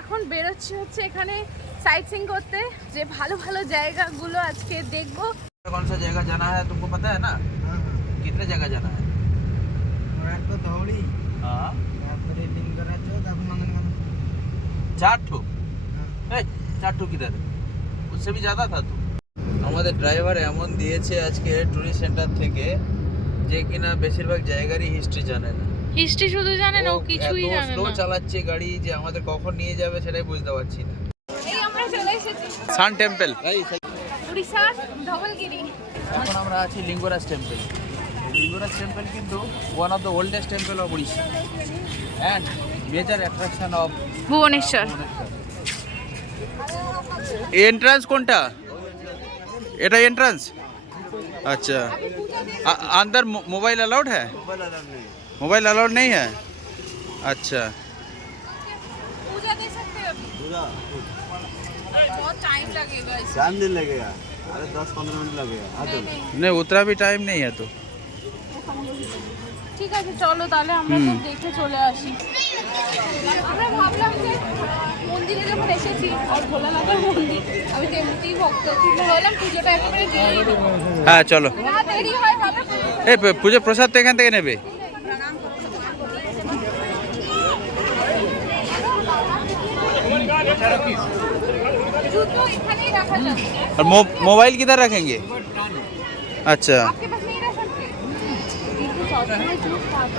এখন বেরোচ্ছি হচ্ছে এখানে साइट सीइंग করতে, যে ভালো ভালো জায়গাগুলো আজকে দেখবো। कौन सा जगह जाना है तुमको पता है ना? कितने जगह जाना है? एक तो धौली, हाँ, तारपरे लिंगराज चौक, अब नंदनकानन। 4 ठो। এই 4 ठो किधर है? उससे भी ज्यादा था तू। আমাদের ড্রাইভার এমন দিয়েছে আজকে টুরিস্ট সেন্টার থেকে যে কিনা বেশিরভাগ জায়গারই হিস্ট্রি জানে না। হিস্ট্রি শুধু জানে না, ও কিছুই জানে স্লো না। চালাচ্ছে গাড়ি যে আমাদের কখন নিয়ে যাবে সেটাই বুঝতে পারছি না। এই আমরা চলে এসেছি সান টেম্পল, উড়িষ্যার ধবলগিরি। এখন আমরা আছি লিঙ্গরাজ টেম্পল। লিঙ্গরাজ টেম্পল কিন্তু one of the oldest temple of Orissa and major attraction of Bhubaneswar. Entrance কোনটা? এটা এন্ট্রান্স? अच्छा अंदर मोबाइल अलाउड है? मोबाइल अलाउड नहीं है। अच्छा, पूजा दे सकते हो अभी? बहुत टाइम लगेगा इसमें। टाइम नहीं लगेगा, अरे 10-15 मिनट लगेगा। नहीं उतना भी टाइम नहीं है तो ঠিক আছে চলো তাহলে আমরা তো দেখে চলে আসি। আমরা ভাবলাম যে মন্দিরে যখন এসেছি আর ভোলানাথের মন্দির, আমি তো এমনিতেই ভক্ত, কিন্তু ভাবলাম পুজোটা একেবারে দিয়ে দিই। হ্যাঁ চলো। না দেরি হয় ভালো। এই পুজো প্রসাদ তো এখান থেকে নেবে। জুতো এখানেই রাখা যাবে। और मोबाइल किधर रखेंगे? अच्छा, आपके पास नहीं रख सकते?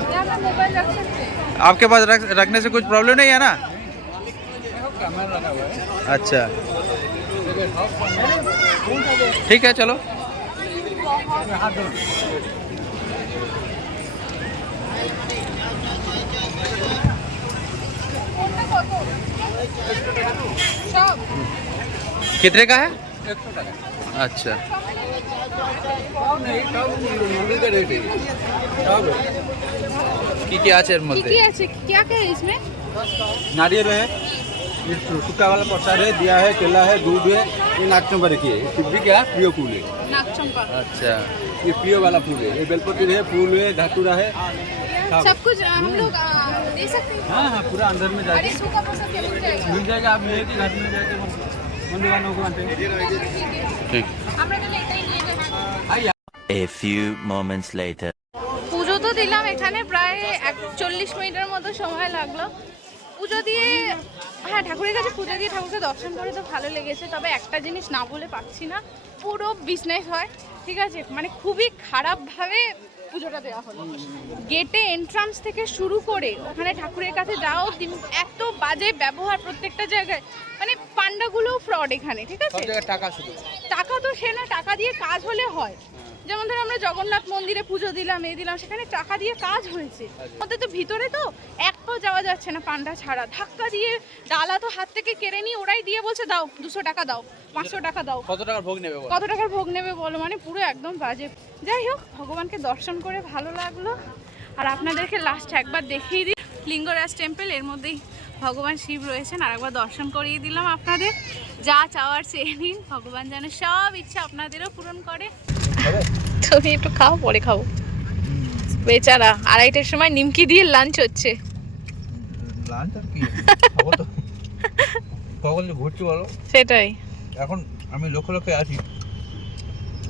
क्या मैं मोबाइल रख सकते? आपके पास रखने से कुछ प्रॉब्लम नहीं है ना? अच्छा ठीक है चलो। সব कितने का है? अच्छा, কি আছে এর মধ্যে? কি আছে? क्या क्या है इसमें? नारियल है, ये सूखा वाला प्रसाद है, दिया है, केला है, दूध है, ये नागचंपा देखिए, ये शिवजी का है, प्रिय फूल है। नागचंपा। अच्छा, ये प्रिय वाला फूल है, ये बेलपत्र है, फूल है, धातुरा है, सब कुछ हम लोग दे सकते हैं? हाँ हाँ पूरा अंदर में अरे जाके सूखा प्रसाद क्या मिल जाएगा? मिल जाएगा। आप लेके घर में जाके मंदिर को आते हैं। ঠিক। আমরা তাহলে এটাই নিয়ে যাচ্ছি। A few moments later. পুজো তো দিলাম, এখানে প্রায় 40 মিনিটের মতো সময় লাগলো পুজো দিয়ে। হ্যাঁ, ঠাকুরের কাছে পুজো দিয়ে ঠাকুরকে দর্শন করে তো ভালো লেগেছে, তবে একটা জিনিস না বলে পাচ্ছি না, পুরো বিজনেস হয়, ঠিক আছে, মানে খুবই খারাপভাবে পুজোটা দেওয়া হলো। গেটে এন্ট্রান্স থেকে শুরু করে ওখানে ঠাকুরের কাছে যাও, এত বাজে ব্যবহার প্রত্যেকটা জায়গায়, মানে পান্ডাগুলো ফ্রড এখানে, ঠিক আছে। টাকা শুধু টাকা তো সে না, টাকা দিয়ে কাজ হলে হয়। যেমন ধর আমরা জগন্নাথ মন্দিরে পুজো দিলাম, এই দিলাম, সেখানে টাকা দিয়ে কাজ হয়েছে, ওদের তো ভিতরে তো এক পাও যাওয়া যাচ্ছে না পান্ডা ছাড়া, ধাক্কা দিয়ে ডালা তো হাত থেকে কেড়ে নিয়ে ওরাই দিয়ে বলছে দাও 200 টাকা দাও, 500 টাকা দাও। কত টাকার ভোগ নেবে? কত টাকার ভোগ নেবে বলো, মানে পুরো একদম বাজে। যাই হোক, ভগবানকে দর্শন করে ভালো লাগলো। আর আপনাদেরকে লাস্ট একবার দেখিয়ে দিই লিঙ্গরাজ টেম্পল, এর মধ্যেই ভগবান শিব রয়েছেন, আর একবার দর্শন করিয়ে দিলাম আপনাদের। যা চাওয়ার চেয়ে নিন, ভগবান যেন সব ইচ্ছা আপনাদেরও পূরণ করে। তুমি একটু খাও, পরে খাবো। বেচারা 2:30টার সময় নিমকি দিয়ে লাঞ্চ হচ্ছে। লাঞ্চ আর কি খাবো তো, কখন যে ঘুরছি বলো। সেটাই। এখন আমি লক্ষ্য লক্ষ্যে আছি,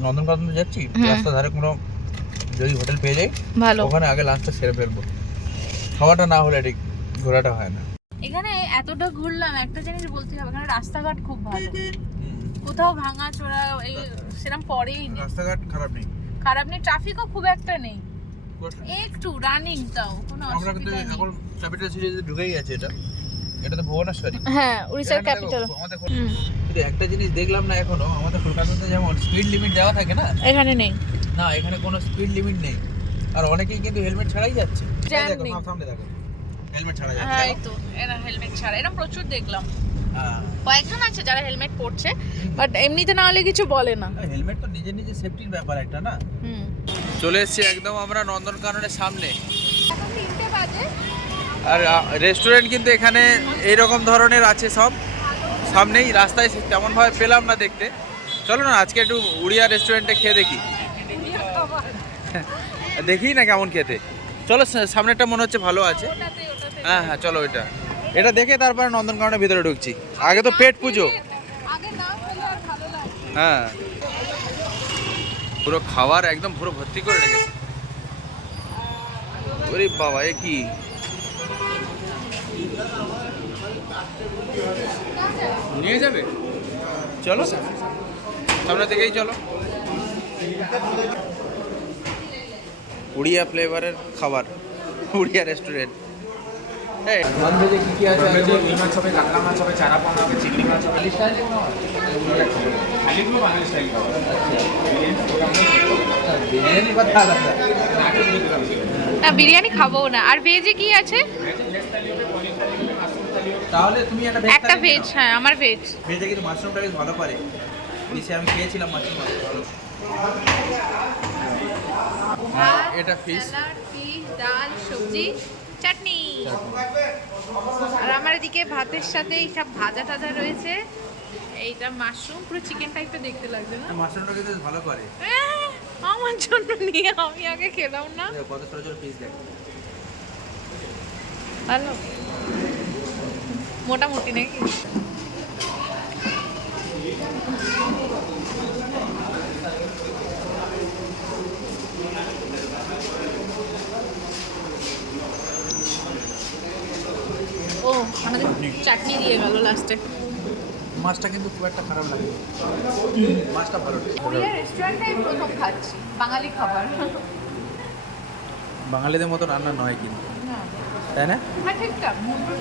নন্দনকানন যাচ্ছি, রাস্তার ধারে কোনো যদি হোটেল পেয়ে যাই ভালো, ওখানে আগে লাঞ্চটা সেরে ফেলবো। খাওয়াটা না হলে ঠিক ঘোরাটা হয় না। এখানে এতটা ঘুরলাম, একটা জিনিস বলতে হবে, এখানে রাস্তাঘাট খুব ভালো, কোথাও ভাঙা চোরা এই সেরকম পড়েই নেই, রাস্তাঘাট খারাপ নেই, খারাপ নেই, ট্রাফিকও খুব একটা নেই, একটু রানিং তাও কোনো আমরা কিন্তু অসুবিধা নেই। এখন ক্যাপিটাল সিটিতে ঢুকেই গেছে। এটা তো ভুবনেশ্বরই। হ্যাঁ, উড়িষ্যার ক্যাপিটাল। আমাদের কিন্তু একটা জিনিস দেখলাম না এখনো, আমাদের কলকাতাতে যেমন স্পিড লিমিট দেওয়া থাকে না, এখানে নেই। না এখানে কোনো স্পিড লিমিট নেই, আর অনেকেই কিন্তু হেলমেট ছাড়াই যাচ্ছে। দেখো সামনে দেখো, হেলমেট ছাড়া যাচ্ছে। হ্যাঁ, এই তো এরা হেলমেট ছাড়া, এরকম প্রচুর দেখলাম। হ্যাঁ, কয়েকজন আছে যারা হেলমেট পরছে, বাট এমনিতে না হলে কিছু বলে না। হেলমেট তো নিজে নিজে সেফটির ব্যাপার একটা না। চলে এসেছি একদম আমরা নন্দনকাননের সামনে, এখন 3টে বাজে। আর রেস্টুরেন্ট কিন্তু এখানে এইরকম ধরনের আছে সব সামনেই, রাস্তায় তেমনভাবে পেলাম না দেখতে। চলো না আজকে একটু উড়িয়া রেস্টুরেন্টে খেয়ে দেখি, দেখি না কেমন খেতে। চলো সামনেটা মনে হচ্ছে ভালো আছে। হ্যাঁ হ্যাঁ চলো ওইটা। এটা দেখে তারপরে নন্দনকাননের ভিতরে ঢুকছি। আগে তো পেট পুজো। আগে না খেলে আর ভালো লাগে। হ্যাঁ, পুরো খাবার একদম পুরো ভর্তি করে রেখেছে। ওরে বাবা, এ কি? নিয়ে যাবে? চলো সামনে থেকেই চলো। উড়িয়া ফ্লেভারের খাবার, উড়িয়া রেস্টুরেন্ট। নন ভেজে কি কি আছে? রুই মাছ হবে, কাতলা মাছ হবে, চারা পোনা হবে, চিংড়ি মাছ হবে। খালিগুলো বাঙালি স্টাইল খাবার। বিরিয়ানি কথা আলাদা। না বিরিয়ানি খাবো না। আর ভেজে কি আছে? তাহলে তুমি একটা ভেজ। হ্যাঁ আমার ভেজ। ভেজে কিন্তু মাশরুমটা বেশ ভালো পারে। নিচে আমি খেয়েছিলাম মাশরুম ভালো। এটা ফিশ, স্যালাড, ফিশ, ডাল, সবজি, চাটনি। আর আমার এদিকে ভাতের সাথে এই সব ভাজা টাজা রয়েছে। এইটা মাশরুম, পুরো চিকেন টাইপের দেখতে লাগছে না? মাশরুমটা কিন্তু ভালো করে। আমার জন্য নিয়ে আমি আগে খেলাম না। কত ছোট ছোট পিস দেখ। ভালো মোটামুটি নাকি? ও আমাদের চাটনি দিয়ে গেল লাস্টে। মাছটা কিন্তু খুব একটা খারাপ লাগে। মাছটা ভালো। উড়িয়া রেস্টুরেন্টে প্রথম খাচ্ছি বাঙালি খাবার। বাঙালিদের মতো রান্না নয় কিন্তু, তাই না? হ্যাঁ ঠিকঠাক,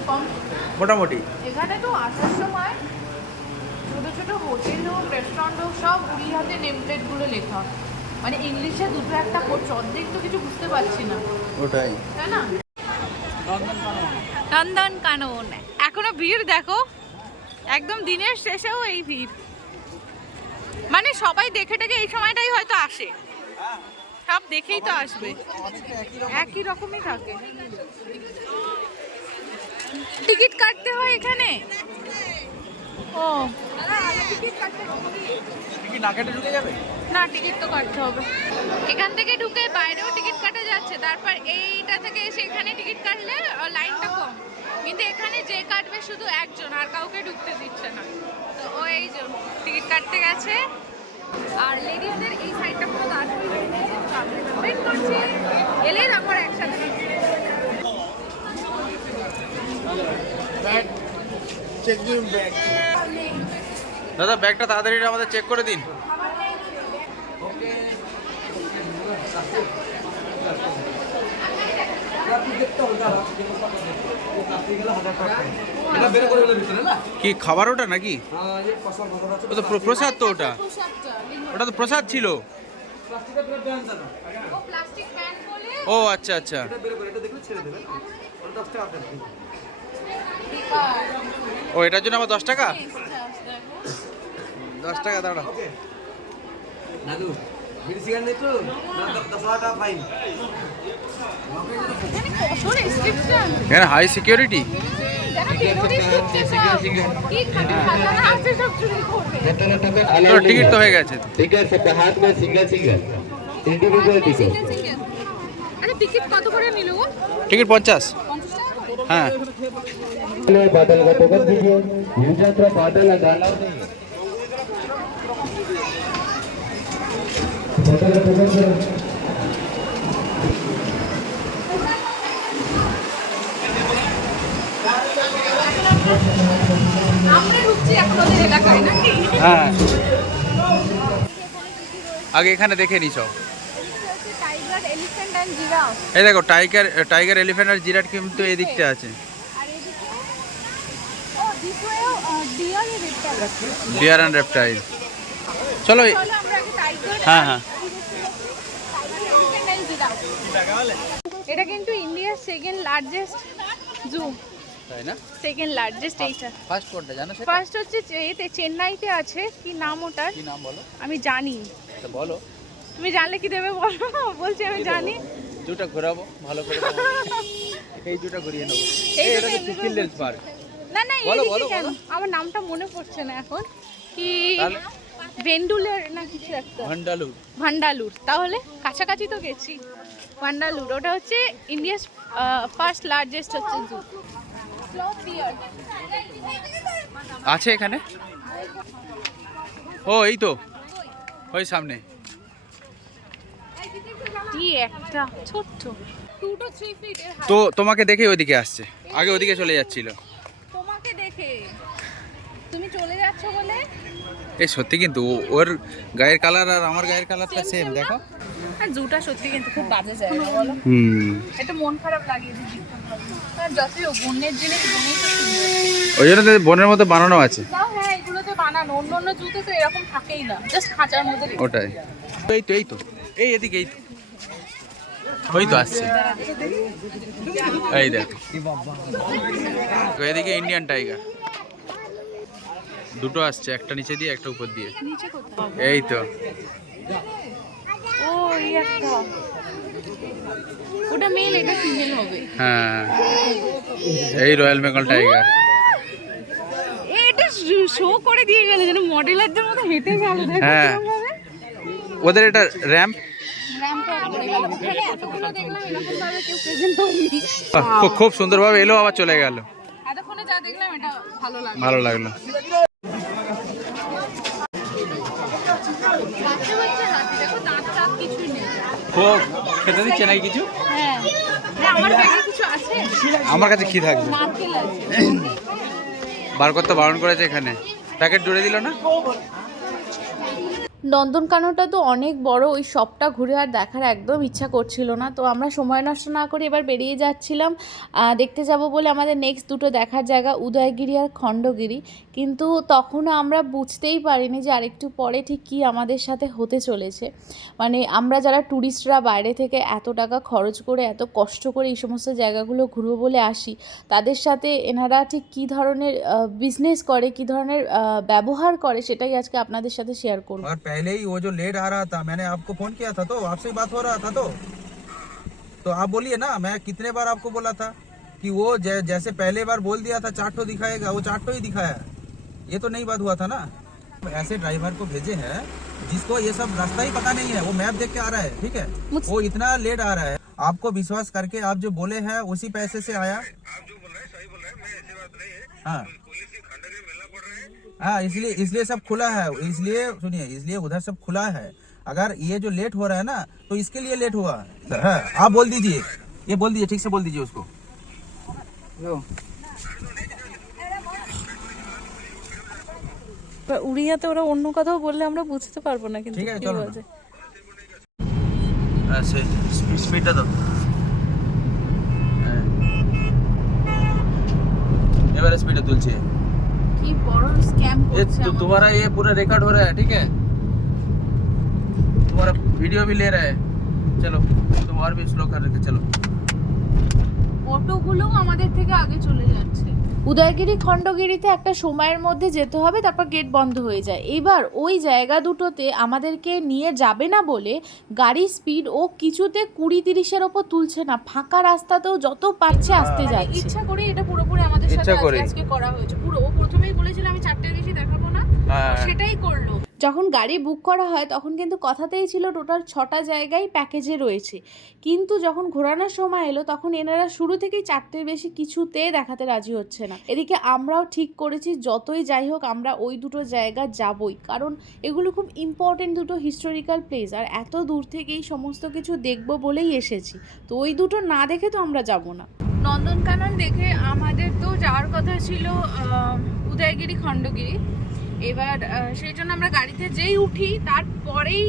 কম। মোটামুটি। এখানে তো আসার সময় ছোট ছোট হোটেল হোক রেস্টুরেন্ট হোক সব উড়িয়াতে নেম প্লেটগুলো লেখা, মানে ইংলিশে দুটো একটা করছে, অর্ধেক তো কিছু বুঝতে পারছি না। ওটাই। তাই না? নন্দন কানন এখনো ভিড় দেখো, একদম দিনের শেষেও এই ভিড়। মানে সবাই দেখে টেকে এই সময়টাই হয়তো আসে, সব দেখেই তো আসবে, একই রকমই থাকে। টিকিট কাটতে হয় এখানে? ও কি না কেটে ঢুকে যাবে? না, টিকিট তো কাটতে হবে। এখান থেকে ঢুকে বাইরেও টিকিট কাটা যাচ্ছে, তারপর এইটা থেকে এসে এখানে টিকিট কাটলে লাইনটা কম, কিন্তু এখানে যে কাটবে শুধু একজন, আর কাউকে ঢুকতে দিচ্ছে না। তো ও এই যে টিকিট কাটতে গেছে। আর লেডিসদের এই সাইডটা পুরো দাঁড় ওয়েট করছি, এলেই তারপর একসাথে দাদা ব্যাগটা তাড়াতাড়ি আমাদের চেক করে দিন। কি খাবার ওটা নাকি? ও তো প্রসাদ, তো ওটা তো প্রসাদ ছিল। ও আচ্ছা আচ্ছা। ও এটার জন্য আবার 10 টাকা? 10 টাকা দাঁড়া। এখানে হাই সিকিউরিটি। টিকিট তো হয়ে গেছে। টিকিট কত করে নিল? টিকিট 50। হ্যাঁ बादल का पकड़ दीजिए, यूजर बादल लगाना नहीं है। बादल का पकड़ करो। আমরা ঢুকছি এখন ওদের এলাকায় নাকি? হ্যাঁ, আগে এখানে দেখে নি সব। Tiger, elephant and giraffe. এই দেখো টাইগার এলিফ্যান্ট আর জিরাফ কিন্তু এই দিকটা আছে। আর এদিকে ও দিস ওয়েও deer and reptile. Deer and reptile. চলো। চলো আমরা আগে টাইগার। হ্যাঁ হ্যাঁ। এটা কিন্তু ইন্ডিয়ার সেকেন্ড লার্জেস্ট জু। তাই না? সেকেন্ড লার্জেস্ট এইটা। ফার্স্ট কোনটা জানো সেটা? ফার্স্ট হচ্ছে এতে চেন্নাইতে আছে, কি নাম ওটার? কি নাম বলো? আমি জানি। তো বলো। তুমি জানলে কি দেবে বলো? বলছি আমি জানি। জুটা ঘোরাবো ভালো করে। এই জুটা ঘুরিয়ে নেবো। এইটা এটা তো চিলড্রেন্স পার্ক। না না, বলো, এইদিকে বলো, কেন? বলো। আমার নামটা মনে পড়ছে না এখন। কি তাহলে? ভেন্ডুলের না কিছু একটা। ভান্ডালুর। তাহলে কাছাকাছি তো গেছি। ভান্ডালুর ওটা হচ্ছে ইন্ডিয়াস ফার্স্ট লার্জেস্ট হচ্ছে জু। আছে এখানে? ও এই তো ওই সামনে। কি একটা ছোট্ট 2 to 3 feet এর তো তোমাকে দেখে ওইদিকে আসছে, আগে ওইদিকে চলে যাচ্ছিল। তোমাকে দেখে তুমি চলে যাচ্ছ বলে। এই সত্যি কিন্তু ওর গায়ের কালার আর আমার গায়ের কালারটা সেম, দেখো। আর জুটা সত্যি কিন্তু খুব বাজে জায়গা বলো। এটা মন খারাপ লাগিয়ে দিচ্ছে। আর যতই বনের জিনিস বনেই তো সুন্দর। ওই জন্য তো বনের মতো বানানো আছে। তাও হ্যাঁ, এগুলোতে বানানো। অন্য জুতে তো এরকম থাকেই না, জাস্ট খাঁচার মধ্যে। ওটাই। এই তো এই এদিকে, এই তো ওই তো আসছে। এই দেখ, এদিকে ইন্ডিয়ান টাইগার দুটো আসছে, একটা নিচে দিয়ে একটা উপর দিয়ে। নিচে কোথায়? এই তো। ও এই একটা, ওটা মেল, এটা ফিমেল হবে। হ্যাঁ, এই রয়্যাল বেঙ্গল টাইগার। এটা শো করে দিয়ে গেল যেন মডেলারদের মতো হেঁটে গেল। হ্যাঁ, ওদের এটা র্যাম্প। খুব সুন্দরভাবে এলো, আবার চলে গেল। এতক্ষণে যা দেখলাম এটা ভালো লাগলো। ও খেতে দিচ্ছে নাকি কিছু? হ্যাঁ, আমার ব্যাগে কিছু আছে। আমার কাছে কি থাকবে? নারকেল আছে। বার করতে বারণ করেছে এখানে, প্যাকেট জুড়ে দিল না। নন্দনকাননটা তো অনেক বড়, ওই সবটা ঘুরে আর দেখার একদম ইচ্ছা করছিল না। তো আমরা সময় নষ্ট না করে এবার বেরিয়ে যাচ্ছিলাম। দেখতে যাব বলে আমাদের নেক্সট দুটো দেখার জায়গা উদয়গিরি আর খণ্ডগিরি। কিন্তু তখনও আমরা বুঝতেই পারিনি যে আরেকটু পরে ঠিক কী আমাদের সাথে হতে চলেছে। মানে আমরা যারা ট্যুরিস্টরা বাইরে থেকে এত টাকা খরচ করে এত কষ্ট করে এই সমস্ত জায়গাগুলো ঘুরবো বলে আসি, তাদের সাথে এনারা ঠিক কী ধরনের বিজনেস করে, কী ধরনের ব্যবহার করে, সেটাই আজকে আপনাদের সাথে শেয়ার করব। पहले ही वो जो लेट आ रहा था, मैंने आपको फोन किया था, तो आपसे ही बात हो रहा था। तो आप बोलिए ना, मैं कितने बार आपको बोला था कि वो जैसे पहले बार बोल दिया था 4 ठो दिखाएगा, वो 4 ठो ही दिखाया। ये तो नहीं बात हुआ था ना। ऐसे ड्राइवर को भेजे हैं जिसको ये सब रास्ता ही पता नहीं है, वो मैप देख के आ रहा है, ठीक है। वो इतना लेट आ रहा है, आपको विश्वास करके आप जो बोले हैं उसी पैसे से आया। आप जो बोल रहे हैं सही बोल रहे हैं, मैं ऐसी बात नहीं है। हाँ, हाँ, इसलिए सब खुला है। इसलिए सुनिए, इसलिए उधर सब खुला है। अगर ये जो लेट हो रहा है ना, तो इसके लिए लेट हुआ है। आप बोल दीजिए, ये बोल दीजिए, ठीक से बोल दीजिए उसको। উড়িয়াতে ওরা অন্য কথাও বললে আমরা বুঝতে পারবো না, কিন্তু ঠিক আছে, কি চলো না। বলছে। স্পিডটা তো এবারে স্পিডে তুলছে। কি বড় স্ক্যাম ये করছে। तुम्हारा ये पूरा रिकॉर्ड हो रहा है, ठीक है। तुम्हारा वीडियो भी ले रहा है। चलो तुम और भी स्लो कर रहे, चलो। অটোগুলো আমাদের থেকে আগে চলে যাচ্ছে। উদয়গিরি খণ্ডগিরিতে একটা সময়ের মধ্যে যেতে হবে, তারপর গেট বন্ধ হয়ে যায়। এবার ওই জায়গা দুটোতে আমাদেরকে নিয়ে যাবে না বলে গাড়ির স্পিড ও কিছুতে 20-30-এর ওপর তুলছে না, ফাঁকা রাস্তাতেও যত পারছে আসতে যাচ্ছে। ইচ্ছা করে এটা পুরোপুরি আমাদের সাথে ইচ্ছা করে। আজকে করা হয়েছে। পুরো ও প্রথমেই বলেছিল আমি 4টের বেশি দেখাবো না, হ্যাঁ। সেটাই করলো। যখন গাড়ি বুক করা হয় তখন কিন্তু কথাতেই ছিল টোটাল 6টা জায়গায় প্যাকেজে রয়েছে, কিন্তু যখন ঘোরানোর সময় এলো তখন এনারা শুরু থেকেই 4টের বেশি কিছুতে দেখাতে রাজি হচ্ছে না। এদিকে আমরাও ঠিক করেছি যতই যাই হোক আমরা ওই দুটো জায়গা যাবই, কারণ এগুলো খুব ইম্পর্টেন্ট দুটো হিস্টোরিক্যাল প্লেস, আর এত দূর থেকেই সমস্ত কিছু দেখবো বলেই এসেছি। তো ওই দুটো না দেখে তো আমরা যাব না। নন্দনকানন দেখে আমাদের তো যাওয়ার কথা ছিল উদয়গিরি খণ্ডগিরি। এবার সেই জন্য আমরা গাড়িতে যেই উঠি তারপরেই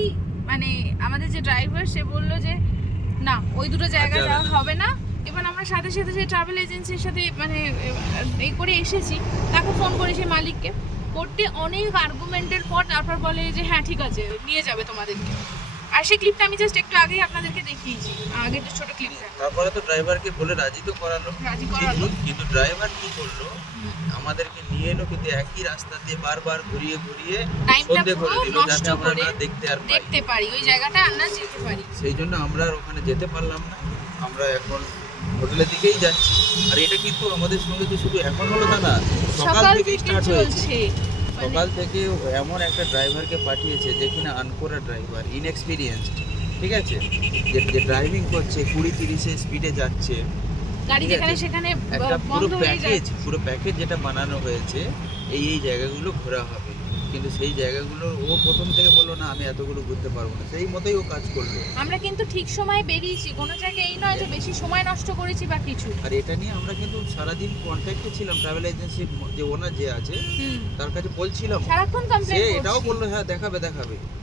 মানে আমাদের যে ড্রাইভার সে বললো যে না ওই দুটো জায়গা যাওয়া হবে না। এবার আমরা সাথে সাথে যে ট্রাভেল এজেন্সির সাথে মানে এই করে এসেছি, তাকে ফোন করেছি মালিককে, করতে অনেক আর্গুমেন্টের পর তারপর বলে যে হ্যাঁ ঠিক আছে নিয়ে যাবে তোমাদেরকে। আর সেই ক্লিপটা আমি জাস্ট একটু আগেই আপনাদেরকে দেখিয়েছি, আগের যে ছোট ক্লিপটা। তারপরে তো ড্রাইভারকে বলে রাজি তো করালো, রাজি করালো। কিন্তু ড্রাইভার কি করলো, আমাদেরকে নিয়ে এলো কিন্তু একই রাস্তা দিয়ে বারবার ঘুরিয়ে ঘুরিয়ে টাইমটা সন্ধে করে পুরো দিল, নষ্ট যাতে আমরা করে না দেখতে আর পাই। দেখতে পারি ওই জায়গাটা আর না যেতে পারি। সেই জন্য আমরা আর ওখানে যেতে পারলাম না। আমরা এখন হোটেলের দিকেই যাচ্ছি। আর এটা কিন্তু আমাদের সঙ্গে যে শুধু এখন হলো তা না, সকাল থেকেই স্টার্ট হয়েছে। সকাল থেকে এমন একটা ড্রাইভারকে পাঠিয়েছে যে কিনা আনকোরা ড্রাইভার, ইনএক্সপিরিয়েন্সড, ঠিক আছে, যে ড্রাইভিং করছে 20-30 স্পিডে যাচ্ছে। গাড়ি ঠিক যেখানে আছে? সেখানে একটা পুরো বন্ধ হয়ে প্যাকেজ যায়। যেটা বানানো হয়েছে এই জায়গাগুলো ঘোরা হবে, কিন্তু সেই জায়গাগুলো ও প্রথম থেকে বললো না আমি এতগুলো ঘুরতে পারবো না, সেই মতোই ও কাজ করলো। আমরা কিন্তু ঠিক সময় বেরিয়েছি, কোনো জায়গায় এই নয় যে বেশি সময় নষ্ট করেছি বা কিছু। আর এটা নিয়ে আমরা কিন্তু সারাদিন কন্ট্যাক্টে ছিলাম, ট্রাভেল এজেন্সির যে ওনার যে আছে তার কাছে বলছিলাম, সারাক্ষণ সে কমপ্লেন এটাও করছি, বললো হ্যাঁ দেখাবে,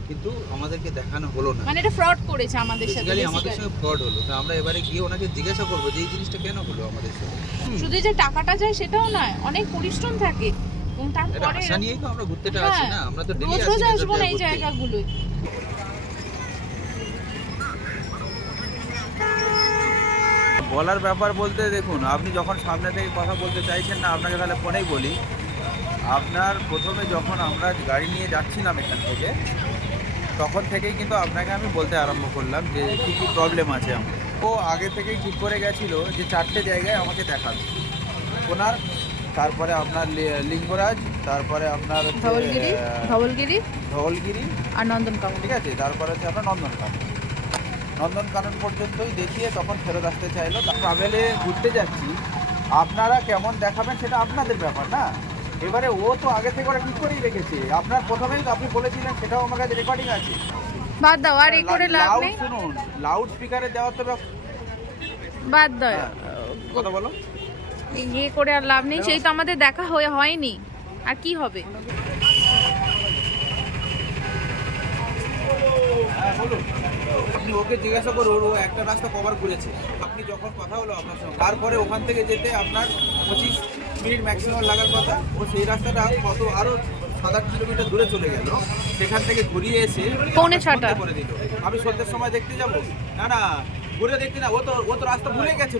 কিন্তু আমাদেরকে দেখানো হলো না। মানে এটা ফ্রড করেছে আমাদের সাথে বেসিক্যালি আমাদের basically। সঙ্গে ফ্রড হলো। তো আমরা এবারে গিয়ে ওনাকে জিজ্ঞাসা করবো যে এই জিনিসটা কেন হলো আমাদের সাথে। শুধু যে টাকাটা যায় সেটাও নয়, অনেক পরিশ্রম থাকে এবং এটা তারপরে আশা নিয়েই তো আমরা ঘুরতেটা আছি না, আমরা তো ডেলি রোজ আসি রোজ না আসবো না এই ঘুরতে। জায়গাগুলোই। বলার ব্যাপার বলতে দেখুন, আপনি যখন সামনে থেকে কথা বলতে চাইছেন না, আপনাকে তাহলে ফোনেই বলি। আপনার প্রথমে যখন আমরা গাড়ি নিয়ে যাচ্ছিলাম এখান থেকে, তখন থেকেই কিন্তু আপনাকে আমি বলতে আরম্ভ করলাম যে কী কী প্রবলেম আছে আমার। ও আগে থেকেই ঠিক করে গেছিলো যে 4টে জায়গায় আমাকে দেখাবে, ওনার, তারপরে আপনার লিঙ্গরাজ, তারপরে আপনার হচ্ছে, ধবলগিরি ধবলগিরি আর নন্দনকানন। ঠিক আছে, তারপরে হচ্ছে আপনার নন্দনকানন পর্যন্তই দেখিয়ে তখন ফেরত আসতে চাইলো। ট্রাভেলে ঘুরতে যাচ্ছি, আপনারা কেমন দেখাবেন সেটা আপনাদের ব্যাপার না। এবারে ও তো আগে থেকে ওরা ঠিক করেই রেখেছে, আপনার প্রথমেই তো আপনি বলেছিলেন, সেটাও আমার কাছে রেকর্ডিং আছে। বাদ দাও, আর এই করে লাভ নেই, শুনুন, লাউড স্পিকারে দেওয়ার তো বাদ দাও, কথা বলো। ইয়ে করে আর লাভ নেই, সেই তো আমাদের দেখা হয়নি, আর কি হবে। হ্যাঁ বলুন, আপনি ওকে জিজ্ঞাসা করুন, ও একটা রাস্তা কভার করেছে। আপনি যখন কথা হলো আপনার সঙ্গে, তারপরে ওখান থেকে যেতে আপনার 25 মিনিট ম্যাক্সিমাম লাগার কথা, ও সেই রাস্তাটা কত আরও 7-8 কিলোমিটার দূরে চলে গেল, সেখান থেকে ঘুরিয়ে এসে 6:45 করে দিল। আমি সন্ধ্যের সময় দেখতে যাব না, ঘুরে দেখতে না, ও তো রাস্তা ভুলে গেছে,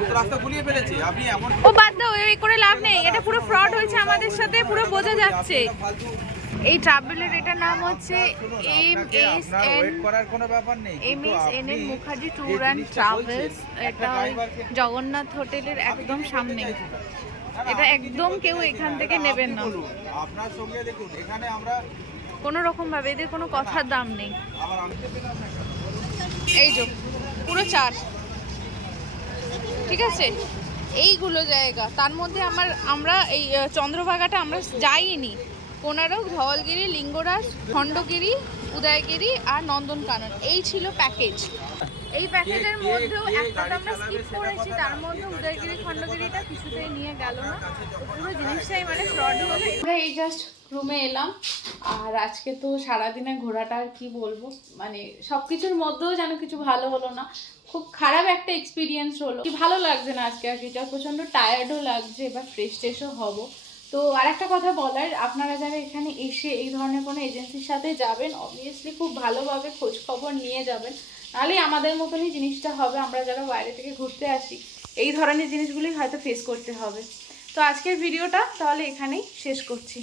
ও তো রাস্তা ভুলিয়ে ফেলেছে। আপনি এমন ও বাদ দাও, এই করে লাভ নেই, এটা পুরো ফ্রড হয়েছে আমাদের সাথে, পুরো বোঝা যাচ্ছে। ফালতু এই ট্রাভেলের এটার নাম হচ্ছে ওয়েট করার কোনো ব্যাপার নেই, কিন্তু MSN আপনি মুখার্জি যে ট্যুর অ্যান্ড জিনিসটা ট্রাভেলস। বলছেন, এটা একটা ওই ড্রাইভারকে- জগন্নাথ হোটেলের একদম সামনে। এটা একদম কেউ এখান থেকে এটা নেবেন আপনি না, বলুন, আপনার সঙ্গে দেখুন এখানে আমরা কোনো রকম ভাবে এদের কোনো কথার দাম নেই। আবার আমি এই যে পুরো চার্জ, ঠিক আছে, এইগুলো জায়গা, তার মধ্যে আমরা এই চন্দ্রভাগাটা আমরা যাইনি। কোনারক, ধওয়ালগিরি, লিঙ্গরাজ, খণ্ডগিরি, উদয়গিরি আর নন্দনকানন, এই ছিল প্যাকেজ। এই প্যাকেজের মধ্যেও একটা তো আমরা স্কিপ করেছি, তার মধ্যে উদয়গিরি খণ্ডগিরিটা কিছুতেই নিয়ে গেল না, তো পুরো জিনিসটাই মানে ফ্রড হলো। আমরা এই জাস্ট রুমে এলাম, আর আজকে তো সারাদিনে ঘোরাটা আর কি বলবো, মানে সব কিছুর মধ্যেও যেন কিছু ভালো হলো না, খুব খারাপ একটা এক্সপিরিয়েন্স হলো। কি ভালো লাগছে না আজকে আর কিছু, প্রচণ্ড টায়ার্ডও লাগছে, এবার ফ্রেশ ট্রেশও হবো। তো আর একটা কথা বলার, আপনারা যারা এখানে এসে এই ধরনের কোনো এজেন্সির সাথে যাবেন, অবভিয়াসলি খুব ভালোভাবে খোঁজ খবর নিয়ে যাবেন, নাহলে আমাদের মতনই জিনিসটা হবে। আমরা যারা বাইরে থেকে ঘুরতে আসি, এই ধরনের জিনিসগুলি হয়তো ফেস করতে হবে। তো আজকের ভিডিওটা তাহলে এখানেই শেষ করছি।